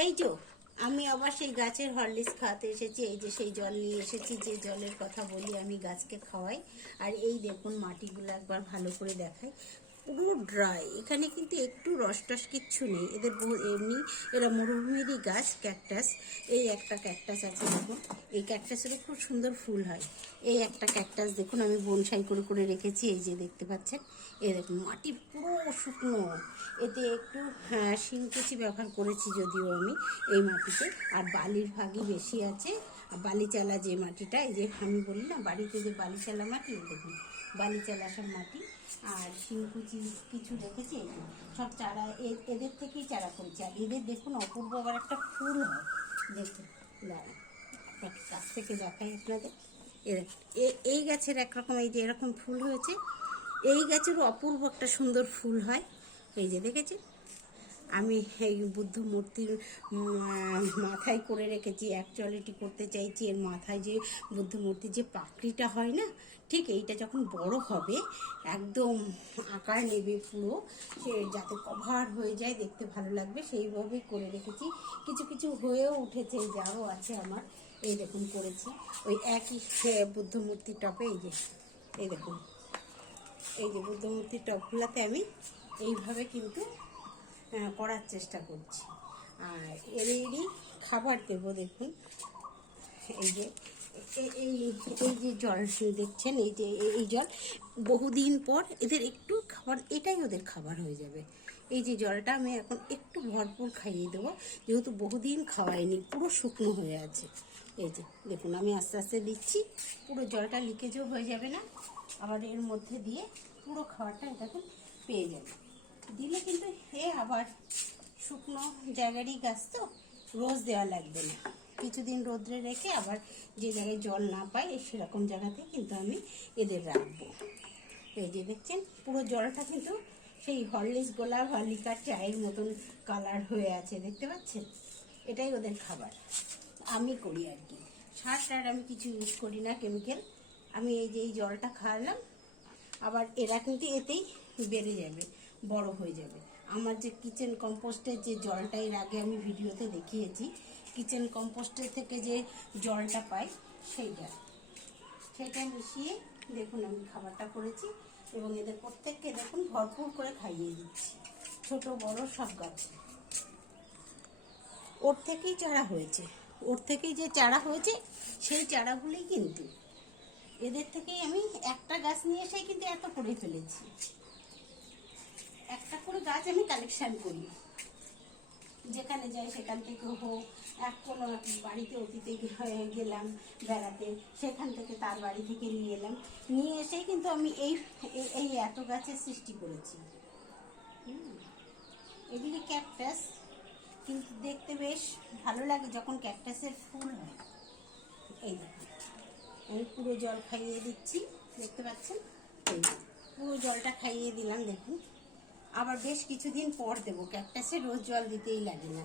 এই যে আমি আবার সেই গাছের হরলিক্স খাওয়াতে এসেছি। এই যে সেই জল নিয়ে এসেছি, যে জলের কথা বলি আমি গাছকে খাওয়াই। আর এই দেখুন মাটিগুলো একবার ভালো করে দেখাই, পুরো ড্রাই। এখানে কিন্তু একটু রস টস কিচ্ছু নেই। এদের এমনি এরা মরুভূমিরই গাছ, ক্যাকটাস। এই একটা ক্যাকটাস আছে দেখুন, এই ক্যাকটাসেরও খুব সুন্দর ফুল হয়। এই একটা ক্যাকটাস দেখুন আমি বনসাই করে করে রেখেছি, এই যে দেখতে পাচ্ছেন। এই দেখুন মাটি পুরো শুকনো, এতে একটু শিংকুচি ব্যবহার করেছি যদিও আমি এই মাটিতে। আর বালির ভাগই বেশি আছে, বালিচালা যে মাটিটা, এই যে আমি বলি না বাড়িতে যে বালিচালা মাটি, দেখুন বালিচালা সব মাটি। আর শিংকুচি কিছু রেখেছি, সব চারা এদের থেকেই চারা করেছি। আর এদের দেখুন অপূর্ব আবার একটা ফুল হয়, দেখুন দাঁড়া কাছ থেকে দেখাই আপনাদের। এই গাছের একরকম এই যে এরকম ফুল হয়েছে, এই গাছেরও অপূর্ব একটা সুন্দর ফুল হয়। এই যে দেখেছি আমি এই বুদ্ধ মূর্তির মাথায় করে রেখেছি, অ্যাকচুয়ালিটি করতে চাইছি এর মাথায় যে বুদ্ধ মূর্তির যে পাকড়িটা হয় না, ঠিক এইটা যখন বড় হবে একদম আকার নেবে পুরো, সে যাতে কভার হয়ে যায়, দেখতে ভালো লাগবে সেইভাবেই করে রেখেছি। কিছু কিছু হয়েও উঠেছে, যাও আছে আমার। এই দেখুন করেছি ওই একই বুদ্ধ মূর্তির টপে। এই দেখুন এই যে বুদ্ধ মূর্তির টপগুলোতে আমি এইভাবে কিন্তু করার চেষ্টা করছি। আর এরই খাবার দেবো দেখুন। এই যে এই যে জল দেখছেন, এই যে এই জল বহুদিন পর এদের একটু খাবার, এটাই ওদের খাবার হয়ে যাবে। এই যে জলটা আমি এখন একটু ভরপুর খাইয়ে দেবো, যেহেতু বহুদিন খাওয়াইনি, পুরো শুকনো হয়ে আছে। এই যে দেখুন আমি আস্তে আস্তে দিচ্ছি, পুরো জলটা লিকেজও হয়ে যাবে না, আবার এর মধ্যে দিয়ে পুরো খাবারটা দেখুন পেয়ে যাবে। দিলে কিন্তু আবার শুকনো জায়গারই গাছ তো, রোজ দেওয়া লাগবে না, কিছুদিন রোদ্রে রেখে আবার যে জায়গায় জল না পাই সেরকম জায়গাতে কিন্তু আমি এদের রাখবো। এই যে দেখছেন পুরো জলটা কিন্তু সেই হরলিক্স গোলাপ বা লিকার চায়ের মতন কালার হয়ে আছে, দেখতে পাচ্ছেন। এটাই ওদের খাবার আমি করি আর কি। সার টার আমি কিছু ইউজ করি না, কেমিক্যাল। আমি এই যে এই জলটা খাওয়ালাম, আবার এরা কিন্তু এতেই বেড়ে যাবে, বড় হয়ে যাবে। আমার যে কিচেন কম্পোস্টের যে জলটা এর আগে আমি ভিডিওতে দেখিয়েছি, কিচেন কম্পোস্টের থেকে যে জলটা পাই সেটা মিশিয়ে দেখুন আমি খাবারটা করেছি, এবং এদের প্রত্যেককে দেখুন ভরপুর করে খাইয়ে দিচ্ছি, ছোট বড় সব গাছে। ওর থেকেই চারা হয়েছে, ওর থেকেই যে চারা হয়েছে সেই চারাগুলি কিন্তু এদের থেকেই আমি একটা গাছ নিয়ে এসে কিন্তু এত করে ফেলেছি। একটা করে গাছ আমি কালেকশন করি, যেখানে যাই সেখান থেকে হোক, কোনো বাড়িতে অতীতে গেলাম বেড়াতে, সেখান থেকে তার বাড়ি থেকে নিয়ে এলাম, নিয়ে এসেই কিন্তু আমি এই এত গাছের সৃষ্টি করেছি। এগুলি ক্যাকটাস, কিন্তু দেখতে বেশ ভালো লাগে যখন ক্যাকটাসের ফুল হয়। এই দেখুন আমি পুরো জল খাইয়ে দিচ্ছি, দেখতে পাচ্ছেন। এই পুরো জলটা খাইয়ে দিলাম দেখুন, আবার বেশ কিছুদিন পর দেবো, ক্যাকটাসে রোজ জল দিতেই লাগে না।